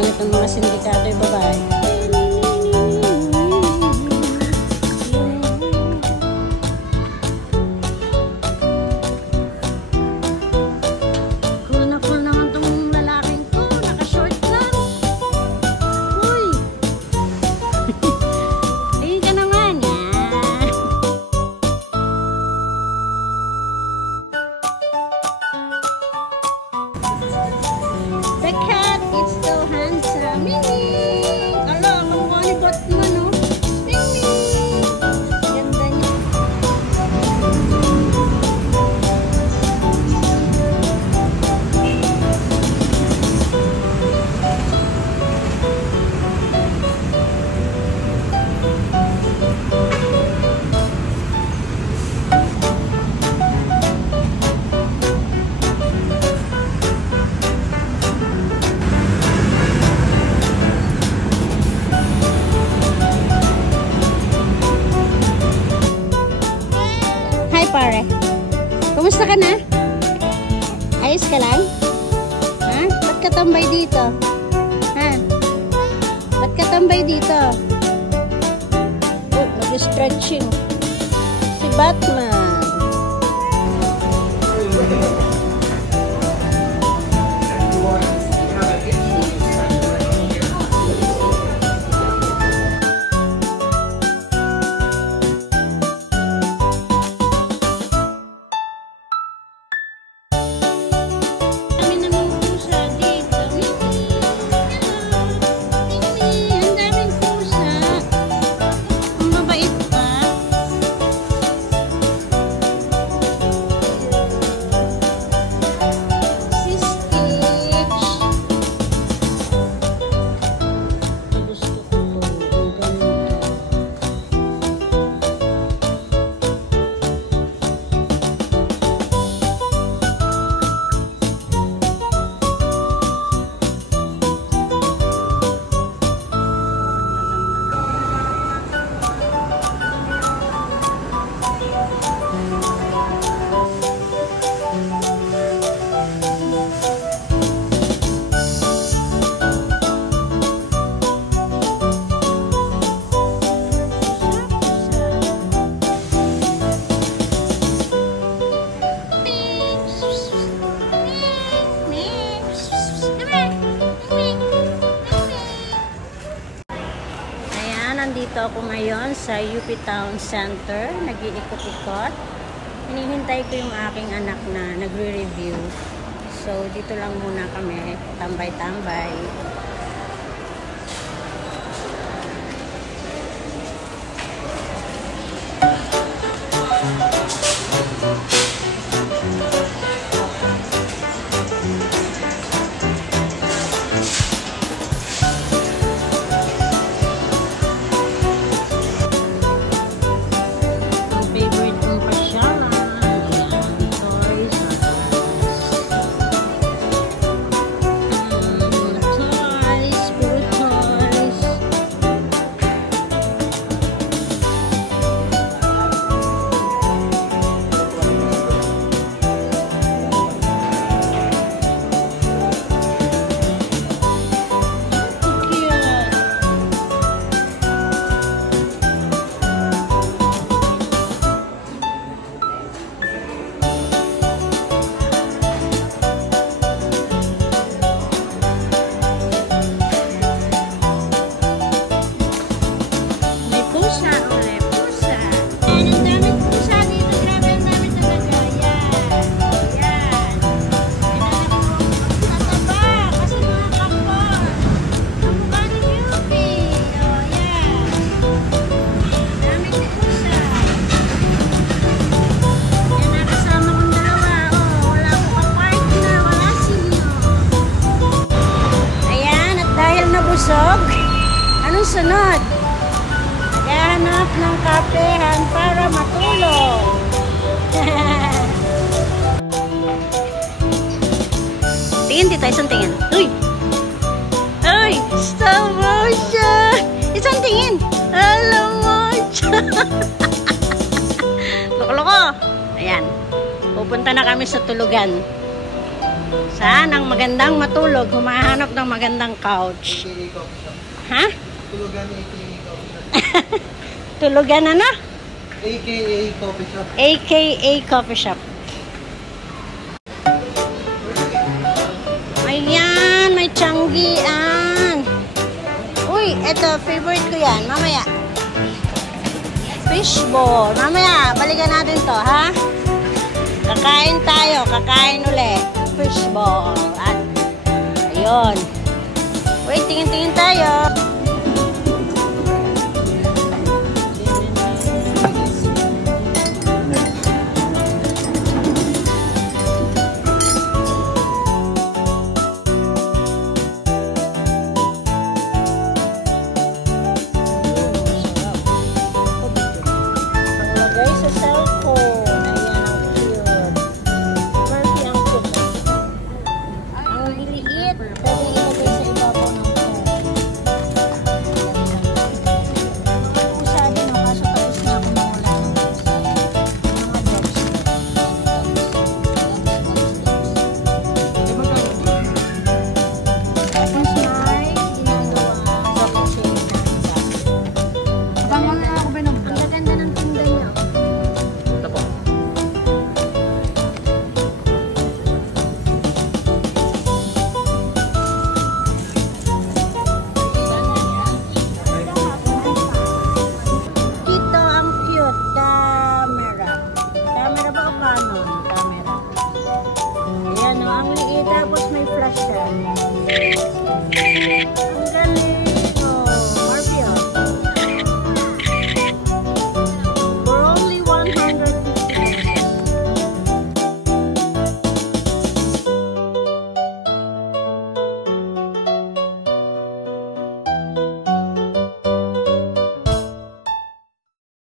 gamit ng mga sindikato yung babae. Cool na cool naman tong lalaking ko. Naka-short lang. Uy! Ayun ka naman. The cat is so handsome. Ming! Ala, mamukalibot naman, no? Ming! Ganda niya. Hi, pare. Kumusta ka na? Ayos ka lang? Ha? Ba't ka tambay dito? Ha? Ba't ka tambay dito? Oh, mag-stretching. Si Batman. Nandito ako ngayon sa UP Town Center, nag-iikot-ikot. Hinihintay ko yung aking anak na nagre-review. So, dito lang muna kami, tambay-tambay. busog? Anong sunod? Naghahanap ng kapehan para matulog. Tingin dito, isang tingin. Uy! Uy! Stop motion! Isang tingin! Alam mo siya! Loko-loko! Ayan. Pupunta na kami sa tulugan. Saan ang magandang matulog? Humahanap ng magandang couch. Ha? Tulugan AKA coffee shop. Tulugan na na? AKA coffee shop. AKA coffee shop. Ayan, may tiyanggian. Uy, eto, favorite ko yan. Mamaya. Fishball. Mamaya, balikan natin to, ha? Kakain tayo. Kakain ulit. Fishball. At, ayun. Wait, tingin-tingin tayo. Tapos may flash siya.